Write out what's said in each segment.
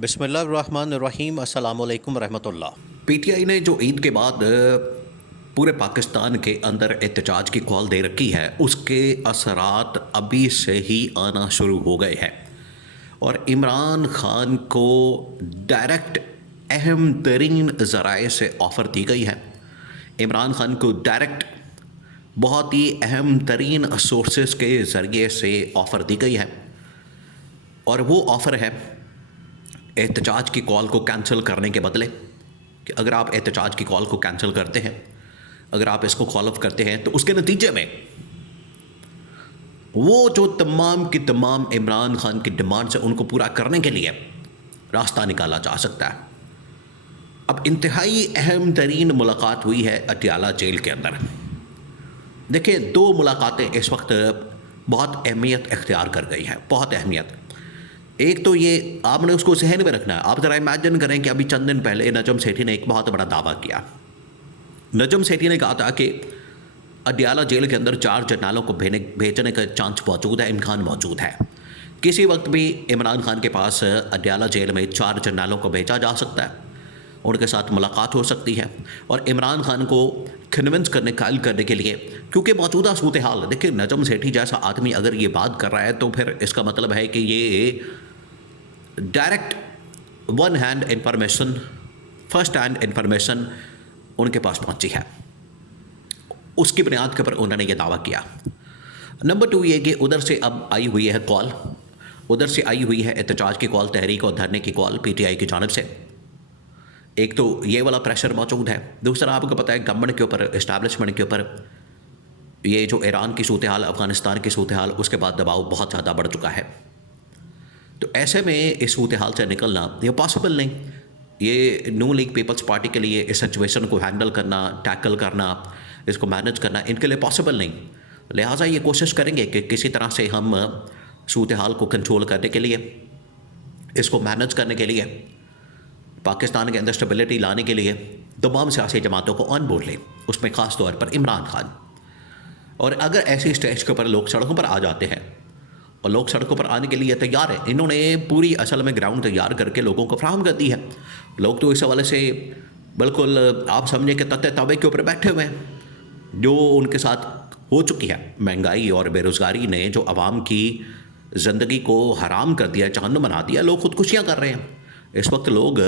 बिस्मिल्लाहिर्रहमानिर्रहीम अस्सलामु अलैकुम रहमतुल्लाह। पीटीआई ने जो ईद के बाद पूरे पाकिस्तान के अंदर एहतजाज की कॉल दे रखी है, उसके असरात अभी से ही आना शुरू हो गए हैं और इमरान खान को डायरेक्ट अहम तरीन ज़राए से ऑफ़र दी गई है। इमरान खान को डायरेक्ट बहुत ही अहम तरीन सोर्सेस के ज़रिए से ऑफ़र दी गई है और वो ऑफ़र है एहतजाज की कॉल को कैंसिल करने के बदले कि अगर आप एहतजाज की कॉल को कैंसिल करते हैं, अगर आप इसको कॉल ऑफ करते हैं, तो उसके नतीजे में वो जो तमाम की तमाम इमरान खान की डिमांड्स है उनको पूरा करने के लिए रास्ता निकाला जा सकता है। अब इंतहाई अहम तरीन मुलाकात हुई है अटियाला जेल के अंदर। देखिए, दो मुलाकातें इस वक्त बहुत अहमियत इख्तियार कर गई हैं, बहुत अहमियत। एक तो ये आपने उसको जहन में रखना है। आप ज़रा इमेजिन करें कि अभी चंद दिन पहले नजम सेठी ने एक बहुत बड़ा दावा किया। नजम सेठी ने कहा था कि अडियाला जेल के अंदर 4 जर्नलों को भेजने का चांस मौजूद है, इम्कान मौजूद है। किसी वक्त भी इमरान खान के पास अडियाला जेल में 4 जर्नलों को भेजा जा सकता है, उनके साथ मुलाकात हो सकती है और इमरान खान को कन्विंस करने कायल करने के लिए, क्योंकि मौजूदा सूरत हाल देखिए, नजम सेठी जैसा आदमी अगर ये बात कर रहा है तो फिर इसका मतलब है कि ये direct one hand information, first hand information उनके पास पहुंची है। उसकी बुनियाद के ऊपर उन्होंने ये दावा किया। नंबर 2 ये कि उधर से अब आई हुई है कॉल, उधर से आई हुई है एहतजाज की कॉल, तहरीक और धरने की कॉल पीटीआई की जानिब से। एक तो ये वाला प्रेशर मौजूद है, दूसरा आपको पता है गवर्नमेंट के ऊपर, इस्टेब्लिशमेंट के ऊपर ये जो ईरान की सूरत हाल, अफ़गानिस्तान की सूरत हाल, उसके बाद दबाव बहुत ज़्यादा बढ़ चुका है। तो ऐसे में इस सूरत हाल से निकलना ये पॉसिबल नहीं। ये नू लीग पीपल्स पार्टी के लिए इस सिचुएशन को हैंडल करना, टैकल करना, इसको मैनेज करना इनके लिए पॉसिबल नहीं। लिहाजा ये कोशिश करेंगे कि किसी तरह से हम सूरत हाल को कंट्रोल करने के लिए, इसको मैनेज करने के लिए, पाकिस्तान के अंदर स्टेबिलिटी लाने के लिए तमाम सियासी जमातों को ऑन बोर्ड लें, उसमें ख़ास तौर पर इमरान खान। और अगर ऐसी स्टेज के ऊपर लोग सड़कों पर आ जाते हैं और लोग सड़कों पर आने के लिए तैयार हैं, इन्होंने पूरी असल में ग्राउंड तैयार करके लोगों को फराहम कर दी है। लोग तो इस हवाले से बिल्कुल आप समझें कि तख्ते तवे के ऊपर बैठे हुए हैं। जो उनके साथ हो चुकी है महंगाई और बेरोज़गारी ने जो आवाम की ज़िंदगी को हराम कर दिया, जहन्नुम बना दिया, लोग ख़ुदकुशियाँ कर रहे हैं। इस वक्त लोग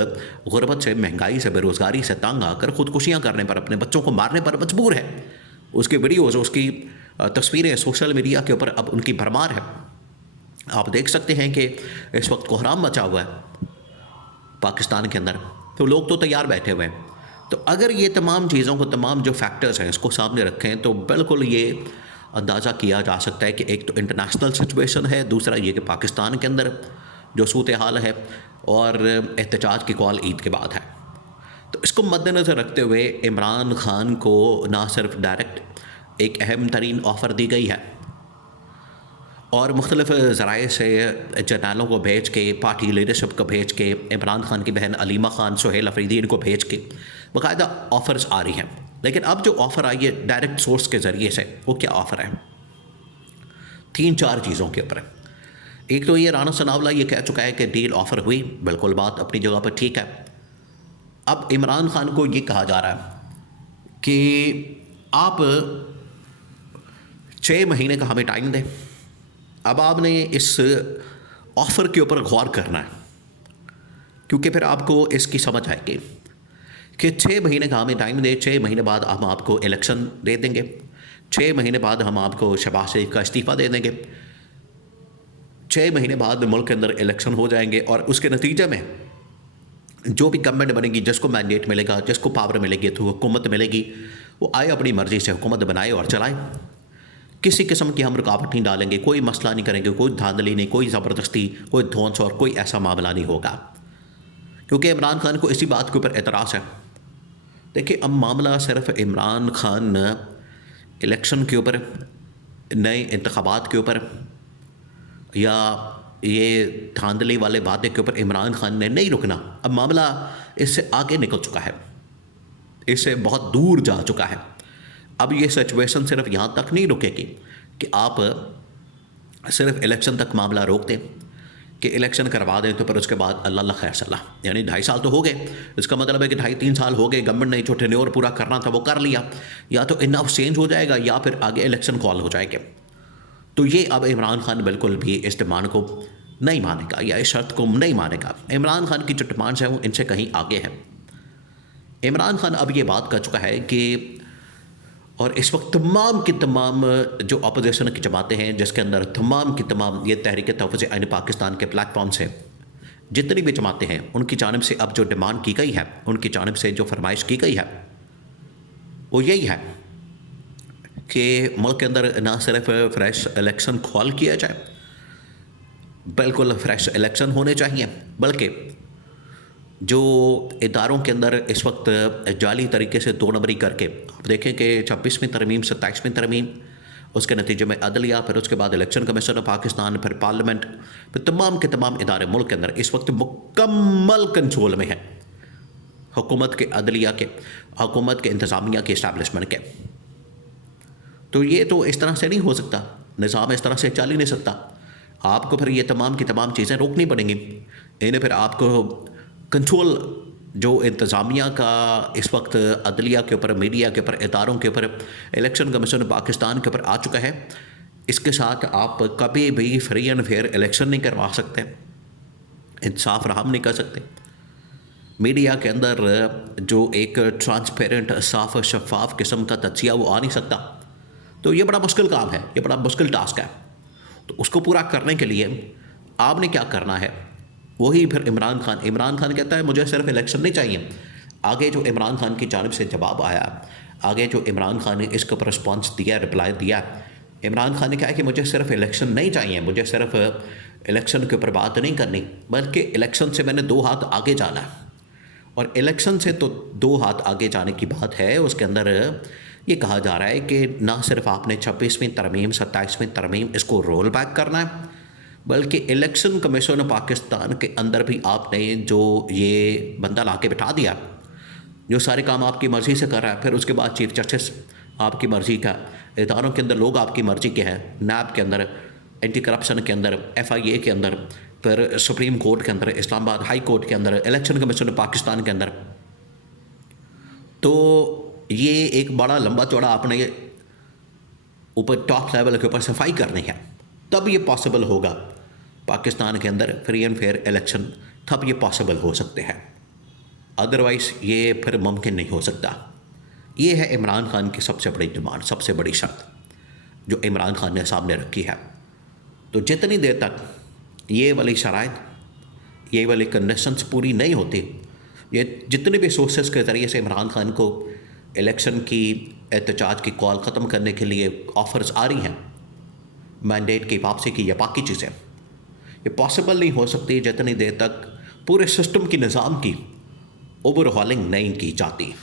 गुरबत से, महंगाई से, बेरोज़गारी से तंग आकर ख़ुदकुशियाँ करने पर, अपने बच्चों को मारने पर मजबूर है। उसकी वीडियोज़, उसकी तस्वीरें सोशल मीडिया के ऊपर अब उनकी भरमार है। आप देख सकते हैं कि इस वक्त कोहराम मचा हुआ है पाकिस्तान के अंदर, तो लोग तो तैयार बैठे हुए हैं। तो अगर ये तमाम चीज़ों को, तमाम जो फैक्टर्स हैं इसको सामने रखें तो बिल्कुल ये अंदाज़ा किया जा सकता है कि एक तो इंटरनेशनल सिचुएशन है, दूसरा ये कि पाकिस्तान के अंदर जो सूरत हाल है और एहतजाज की कॉल ईद के बाद है। तो इसको मद्देनज़र रखते हुए इमरान खान को ना सिर्फ डायरेक्ट एक अहम तरीन ऑफ़र दी गई है और मुख्तलिफ़ ज़राए से जर्नलों को भेज के, पार्टी लीडरशिप को भेज के, इमरान खान की बहन अलीमा खान, सुहेल अफरीदी इनको भेज के बाकायदा ऑफ़र्स आ रही हैं। लेकिन अब जो ऑफ़र आई है डायरेक्ट सोर्स के ज़रिए से, वो क्या ऑफ़र है? 3-4 चीज़ों के ऊपर है। एक तो ये राना सनावला ये कह चुका है कि डील ऑफ़र हुई, बिल्कुल बात अपनी जगह पर ठीक है। अब इमरान खान को ये कहा जा रहा है कि आप 6 महीने का हमें टाइम दें। अब आपने इस ऑफ़र के ऊपर गौर करना है, क्योंकि फिर आपको इसकी समझ आएगी कि 6 महीने का हमें टाइम दें, 6 महीने बाद हम आपको इलेक्शन दे देंगे, 6 महीने बाद हम आपको शहबाज शरीफ का इस्तीफ़ा दे देंगे, 6 महीने बाद मुल्क के अंदर इलेक्शन हो जाएंगे और उसके नतीजे में जो भी गवर्नमेंट बनेगी, जिसको मैंडेट मिलेगा, जिसको पावर मिलेगी, तो हुकूमत मिलेगी, वो आए अपनी मर्ज़ी से हुकूमत बनाए और चलाए। किसी किस्म की हम रुकावट नहीं डालेंगे, कोई मसला नहीं करेंगे, कोई धांधली नहीं, कोई ज़बरदस्ती, कोई धौंस और कोई ऐसा मामला नहीं होगा, क्योंकि इमरान खान को इसी बात के ऊपर एतराज़ है। देखिए, अब मामला सिर्फ इमरान खान इलेक्शन के ऊपर, नए इंतखाबात के ऊपर या ये धांधली वाले बातें के ऊपर इमरान खान ने नहीं रुकना। अब मामला इससे आगे निकल चुका है, इससे बहुत दूर जा चुका है। अब ये सिचुएशन सिर्फ यहाँ तक नहीं रुकेगी कि आप सिर्फ इलेक्शन तक मामला रोक दें कि इलेक्शन करवा दें तो फिर उसके बाद अल्लाह अल्लाह खैर सल्ला, यानी 2.5 साल तो हो गए। इसका मतलब है कि 2.5-3 साल हो गए, गवर्नमेंट ने जो टेन्योर पूरा करना था वो कर लिया, या तो इनफ चेंज हो जाएगा या फिर आगे इलेक्शन कॉल हो जाएंगे। तो ये अब इमरान खान बिल्कुल भी इस डिमांड को नहीं मानेगा या इस शर्त को नहीं मानेगा। इमरान खान की जो डिमांड्स हैं वो इनसे कहीं आगे है। इमरान खान अब ये बात कर चुका है कि, और इस वक्त तमाम की तमाम जो अपोजिशन की जमातें हैं, जिसके अंदर तमाम की तमाम ये तहरीक तहफ़्फ़ुज़ आइन पाकिस्तान के प्लेटफॉर्म से जितनी भी जमातें हैं, उनकी जानिब से अब जो डिमांड की गई है, उनकी जानिब से जो फरमाइश की गई है वो यही है कि मुल्क के अंदर ना सिर्फ फ्रेश इलेक्शन कॉल किया जाए, बिल्कुल फ्रेश इलेक्शन होने चाहिए, बल्कि जो इदारों के अंदर इस वक्त जाली तरीके से 2 नंबरी करके, आप देखें कि 26वीं तरमीम, 27वीं तरमीम, उसके नतीजे में अदलिया, फिर उसके बाद इलेक्शन कमीशन ऑफ पाकिस्तान, फिर पार्लियामेंट, फिर तमाम के तमाम इदारे मुल्क के अंदर इस वक्त मुकम्मल कंट्रोल में हैं हुकूमत के, अदलिया के, हुकूमत के, इंतज़ामिया के, इस्टेब्लिशमेंट के। तो ये तो इस तरह से नहीं हो सकता, निज़ाम इस तरह से चल ही नहीं सकता। आपको फिर ये तमाम की तमाम चीज़ें रोकनी पड़ेंगी। इन्हें फिर आपको कंट्रोल जो इंतज़ामिया का इस वक्त अदलिया के ऊपर, मीडिया के ऊपर, इदारों के ऊपर, इलेक्शन कमीशन पाकिस्तान के ऊपर आ चुका है, इसके साथ आप कभी भी फ्री एंड फेयर इलेक्शन नहीं करवा सकते, इंसाफ राहम नहीं कर सकते। मीडिया के अंदर जो एक ट्रांसपेरेंट, साफ शफाफ किस्म का तज्जिया वो आ नहीं सकता। तो ये बड़ा मुश्किल काम है, ये बड़ा मुश्किल टास्क है। तो उसको पूरा करने के लिए आपने क्या करना है, वही फिर इमरान खान कहता है मुझे सिर्फ इलेक्शन नहीं चाहिए। आगे जो इमरान खान की जानिब से जवाब आया, आगे जो इमरान खान ने इसके ऊपर रिस्पॉन्स दिया, रिप्लाई दिया, इमरान खान ने कहा कि मुझे सिर्फ इलेक्शन नहीं चाहिए, मुझे सिर्फ इलेक्शन के ऊपर बात नहीं करनी, बल्कि इलेक्शन से मैंने 2 हाथ आगे जाना है। और इलेक्शन से तो 2 हाथ आगे जाने की बात है, उसके अंदर ये कहा जा रहा है कि ना सिर्फ आपने 26वीं तरमीम, 27वीं तरमीम इसको रोल बैक करना है, बल्कि इलेक्शन कमीशन पाकिस्तान के अंदर भी आपने जो ये बंदा ला के बिठा दिया, जो सारे काम आपकी मर्ज़ी से कर रहा है, फिर उसके बाद चीफ जस्टिस आपकी मर्ज़ी का, इदारों के अंदर लोग आपकी मर्ज़ी के हैं, नैब के अंदर, एंटी करप्शन के अंदर, FIA के अंदर, फिर सुप्रीम कोर्ट के अंदर, इस्लामाबाद हाई कोर्ट के अंदर, इलेक्शन कमीशन पाकिस्तान के अंदर। तो ये एक बड़ा लंबा चौड़ा आपने ऊपर टॉप लेवल के ऊपर सफाई करनी है, तब ये पॉसिबल होगा पाकिस्तान के अंदर फ्री एंड फेयर इलेक्शन, तब ये पॉसिबल हो सकते हैं, अदरवाइज़ ये फिर मुमकिन नहीं हो सकता। ये है इमरान खान की सबसे बड़ी डिमांड, सबसे बड़ी शर्त जो इमरान खान ने सामने रखी है। तो जितनी देर तक ये वाली शराइत, ये वाली कंडीशंस पूरी नहीं होती, ये जितने भी सोर्सेस के ज़रिए से इमरान खान को इलेक्शन की एहतजाज की कॉल ख़त्म करने के लिए ऑफ़र्स आ रही हैं, मैंडेट की वापसी की या बाकी चीज़ें, ये पॉसिबल नहीं हो सकती जितनी देर तक पूरे सिस्टम की, निज़ाम की ओवरहॉलिंग नहीं की जाती।